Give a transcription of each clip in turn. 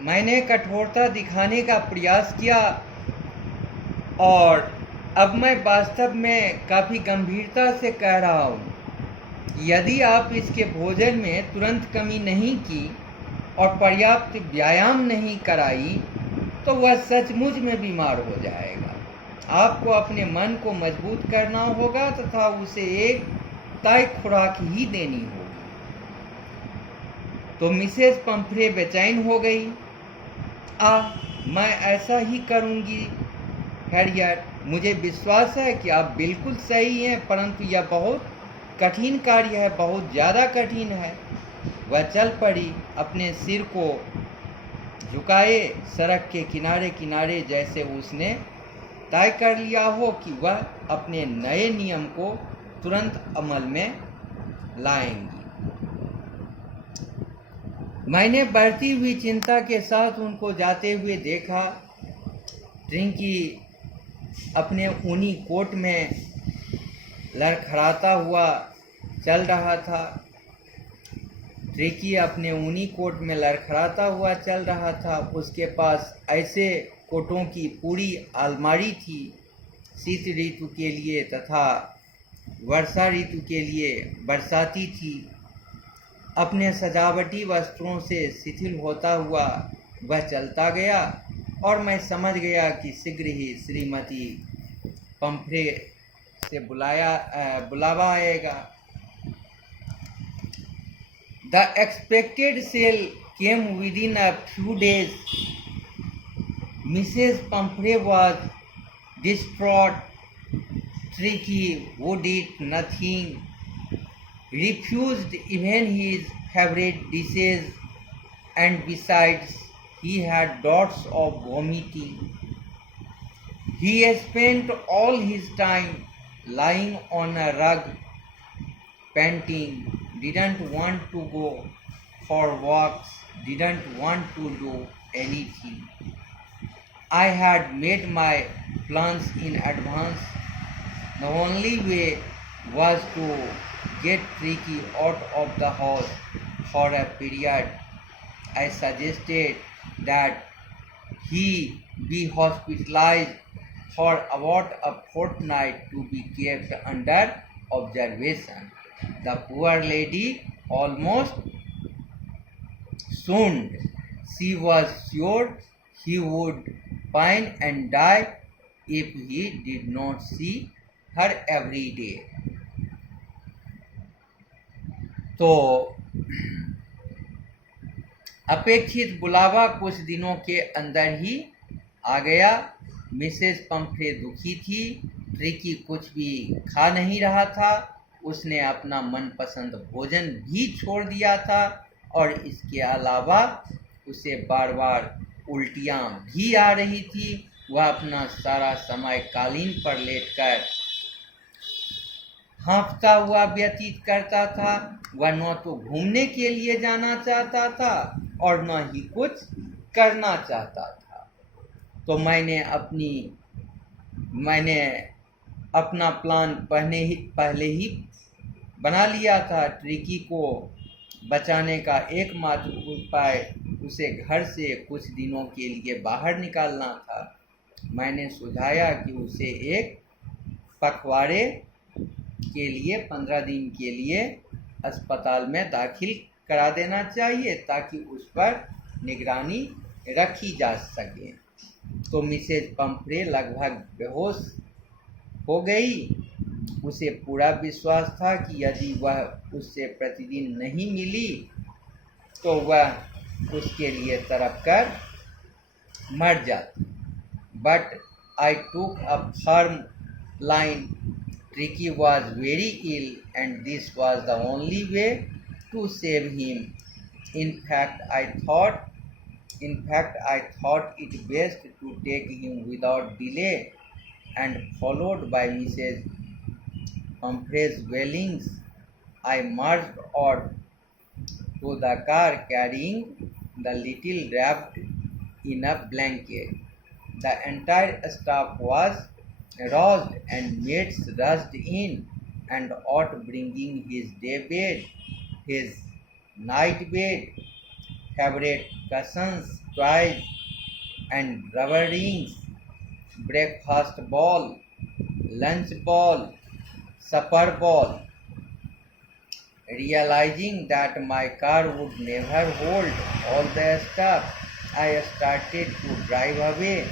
मैंने कठोरता दिखाने का प्रयास किया और अब मैं वास्तव में काफ़ी गंभीरता से कह रहा हूँ, यदि आप इसके भोजन में तुरंत कमी नहीं की और पर्याप्त व्यायाम नहीं कराई तो वह सचमुच में बीमार हो जाएगा। आपको अपने मन को मजबूत करना होगा तथा उसे एक तय खुराक ही देनी होगी। तो मिसेस पंफ्रे बेचैन हो गई। मैं ऐसा ही करूंगी हैरियट, मुझे विश्वास है कि आप बिल्कुल सही हैं, परंतु यह बहुत कठिन कार्य है, बहुत ज़्यादा कठिन है। वह चल पड़ी, अपने सिर को झुकाए, सड़क के किनारे किनारे, जैसे उसने तय कर लिया हो कि वह अपने नए नियम को तुरंत अमल में लाएंगी। मैंने बढ़ती हुई चिंता के साथ उनको जाते हुए देखा। ट्रिंकी अपने ऊनी कोट में लड़खड़ाता हुआ चल रहा था। ट्रिंकी अपने ऊनी कोट में लड़खड़ाता हुआ चल रहा था। उसके पास ऐसे कोटों की पूरी अलमारी थी, शीत ऋतु के लिए तथा वर्षा ऋतु के लिए बरसाती थी। अपने सजावटी वस्त्रों से शिथिल होता हुआ वह चलता गया और मैं समझ गया कि शीघ्र ही श्रीमती पंफ्रे से बुलावा आएगा। The expected sale came within a few days. Mrs. Pumphrey was distraught. Tricky would eat nothing, refused even his favorite dishes, and besides, he had doubts of vomiting. He spent all his time lying on a rug, panting, didn't want to go for walks, didn't want to do anything. I had made my plans in advance. The only way was to get Tricky out of the house for a period. I suggested that he be hospitalized for about a fortnight to be kept under observation. The poor lady almost swooned. She was sure he would pine and die if he did not see her every day. तो अपेक्षित बुलावा कुछ दिनों के अंदर ही आ गया। Mrs Pomfrey दुखी थी। ट्रिकी कुछ भी खा नहीं रहा था। उसने अपना मनपसंद भोजन भी छोड़ दिया था और इसके अलावा उसे बार बार उल्टियाँ भी आ रही थी। वह अपना सारा समय कालीन पर लेटकर हाँफता हुआ व्यतीत करता था। वह न तो घूमने के लिए जाना चाहता था और न ही कुछ करना चाहता था। तो मैंने अपना प्लान पहले ही बना लिया था। ट्रिकी को बचाने का एकमात्र उपाय उसे घर से कुछ दिनों के लिए बाहर निकालना था। मैंने सुझाया कि उसे एक पखवाड़े के लिए 15 दिन के लिए अस्पताल में दाखिल करा देना चाहिए ताकि उस पर निगरानी रखी जा सके। तो मिसेज पंफ्रे लगभग बेहोश हो गई। उसे पूरा विश्वास था कि यदि वह उससे प्रतिदिन नहीं मिली तो वह उसके लिए तड़प कर मर जाती। बट आई टूक a firm line. Tricky was very ill and this was the only way to save him. In fact, I thought it best to take him without delay, and followed by Mrs. Humphrey's wailings, I marched out to the car carrying the little wrapped in a blanket. The entire staff was roused and maids rushed in and out bringing his day bed, his night bed, favorite cushions, toys and rubber rings, breakfast ball, lunch ball, supper ball. Realizing that my car would never hold all the stuff, I started to drive away.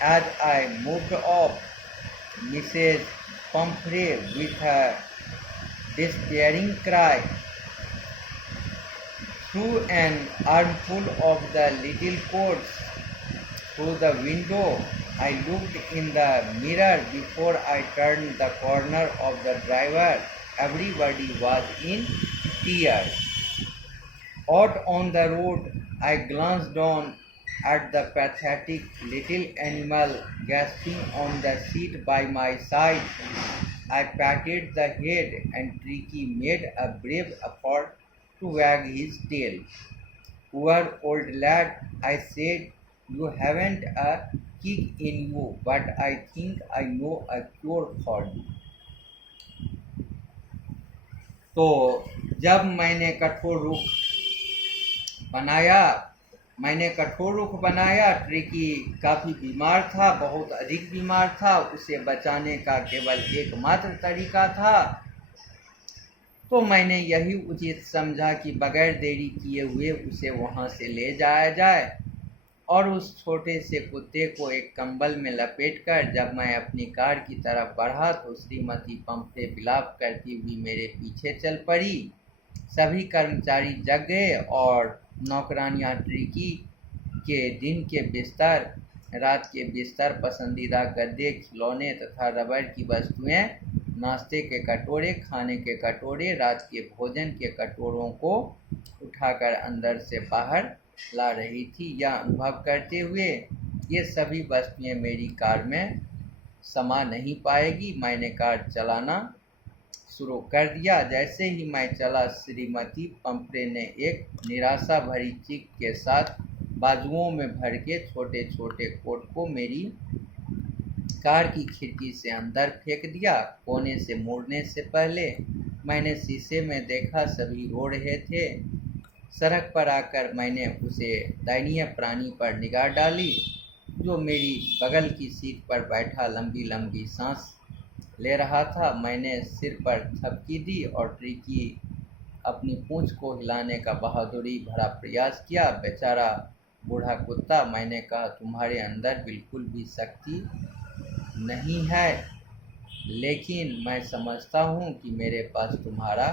As I moved off, Mrs. Pumphrey, with a despairing cry, threw an armful of the little coats through the window. I looked in the mirror before I turned the corner of the driver. Everybody was in tears. Out on the road, I glanced down at the pathetic little animal gasping on the seat by my side. I patted the head, and Tricky made a brave effort to wag his tail. Poor old lad, I said, you haven't a kick in you, but I think I know a cure for you. तो जब मैंने कठोर रुख बनाया, tricky काफ़ी बीमार था, बहुत अधिक बीमार था। उसे बचाने का केवल एकमात्र तरीका था, तो मैंने यही उचित समझा कि बगैर देरी किए हुए उसे वहाँ से ले जाया जाए। और उस छोटे से कुत्ते को एक कंबल में लपेटकर जब मैं अपनी कार की तरफ बढ़ा तो श्रीमती पंफ्रे विलाप करती हुई मेरे पीछे चल पड़ी। सभी कर्मचारी जग गए और नौकरानियां ट्रिकी के दिन के बिस्तर, रात के बिस्तर, पसंदीदा गद्दे, खिलौने तथा रबड़ की वस्तुएं, नाश्ते के कटोरे, खाने के कटोरे, रात के भोजन के कटोरों को उठाकर अंदर से बाहर ला रही थी। यह अनुभव करते हुए ये सभी वस्तुएं मेरी कार में समा नहीं पाएगी। मैंने कार चलाना शुरू कर दिया। जैसे ही मैं चला, श्रीमती पंफ्रे ने एक निराशा भरी चीख के साथ बाजुओं में भर के छोटे छोटे कोट को मेरी कार की खिड़की से अंदर फेंक दिया। कोने से मुड़ने से पहले मैंने शीशे में देखा, सभी रो रहे थे। सड़क पर आकर मैंने उसे दयनीय प्राणी पर निगाह डाली, जो मेरी बगल की सीट पर बैठा लंबी लंबी सांस ले रहा था। मैंने सिर पर थपकी दी और ट्रिकी अपनी पूंछ को हिलाने का बहादुरी भरा प्रयास किया। बेचारा बूढ़ा कुत्ता, मैंने कहा, तुम्हारे अंदर बिल्कुल भी शक्ति नहीं है, लेकिन मैं समझता हूँ कि मेरे पास तुम्हारा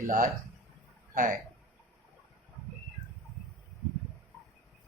इलाज है।